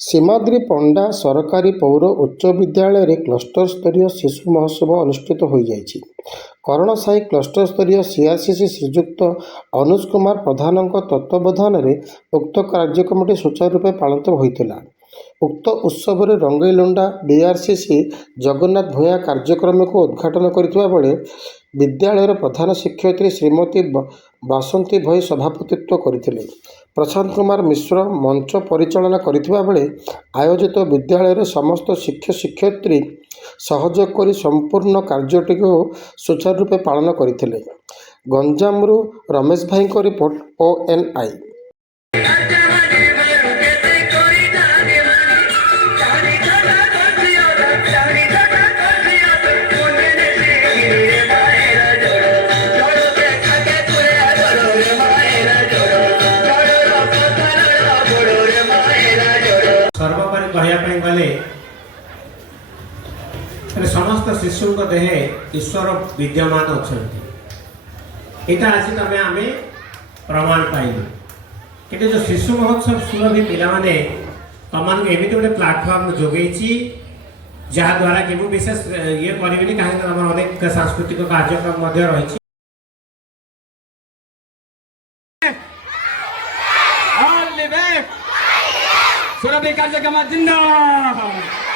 ସୀମାଦ୍ରି ପଣ୍ଡା ସରକାରୀ ପୌର ଉଚ୍ଚ ବିଦ୍ୟାଳୟରେ କ୍ଲଷ୍ଟର ସ୍ତରୀୟ ଶିଶୁ ମହୋତ୍ସବ ଅନୁଷ୍ଠିତ ହୋଇଯାଇଛି। କରଣସାହି କ୍ଲଷ୍ଟର ସ୍ତରୀୟ ସିଆରସିସି ଶ୍ରୀଯୁକ୍ତ ଅନୁଜ କୁମାର ପ୍ରଧାନଙ୍କ ତତ୍ତ୍ୱାବଧାନରେ ଉକ୍ତ କାର୍ଯ୍ୟକ୍ରମଟି ସୁଚାରୁ ରୂପେ ପାଳିତ ହୋଇଥିଲା। ଉକ୍ତ ଉତ୍ସବରେ ରଙ୍ଗେଇ ଲୁଣ୍ଡା ଡିଆରସିସି ଜଗନ୍ନାଥ ଭୂୟାଁ କାର୍ଯ୍ୟକ୍ରମକୁ ଉଦ୍ଘାଟନ କରିଥିବା ବେଳେ ବିଦ୍ୟାଳୟର ପ୍ରଧାନ ଶିକ୍ଷୟିତ୍ରୀ ଶ୍ରୀମତୀ ବାସନ୍ତୀ ଭୋଇ ସଭାପତିତ୍ୱ କରିଥିଲେ। ପ୍ରଶାନ୍ତ କୁମାର ମିଶ୍ର ମଞ୍ଚ ପରିଚାଳନା କରିଥିବା ବେଳେ ଆୟୋଜିତ ବିଦ୍ୟାଳୟର ସମସ୍ତ ଶିକ୍ଷୟିତ୍ରୀ ସହଯୋଗ କରି ସମ୍ପୂର୍ଣ୍ଣ କାର୍ଯ୍ୟଟିକୁ ସୁଚାରୁ ରୂପେ ପାଳନ କରିଥିଲେ। ଗଞ୍ଜାମରୁ ରମେଶ ଭାଇଙ୍କ ରିପୋର୍ଟ ONI। सर्वोपरि कहवाई गले समस्त शिशु देहे ईश्वर विद्यमान अच्छा यहाँ आज तुम आम प्रमाण पाइलु कि जो शिशु महोत्सव सुरभि पाने तुम एमती गोटे प्लाटफर्म जोगे जहाद्वारा कि विशेष ये करी कहीं अनेक सांस्कृतिक कार्यक्रम रही सुरभि कार्यक्रम जिंदाबाद।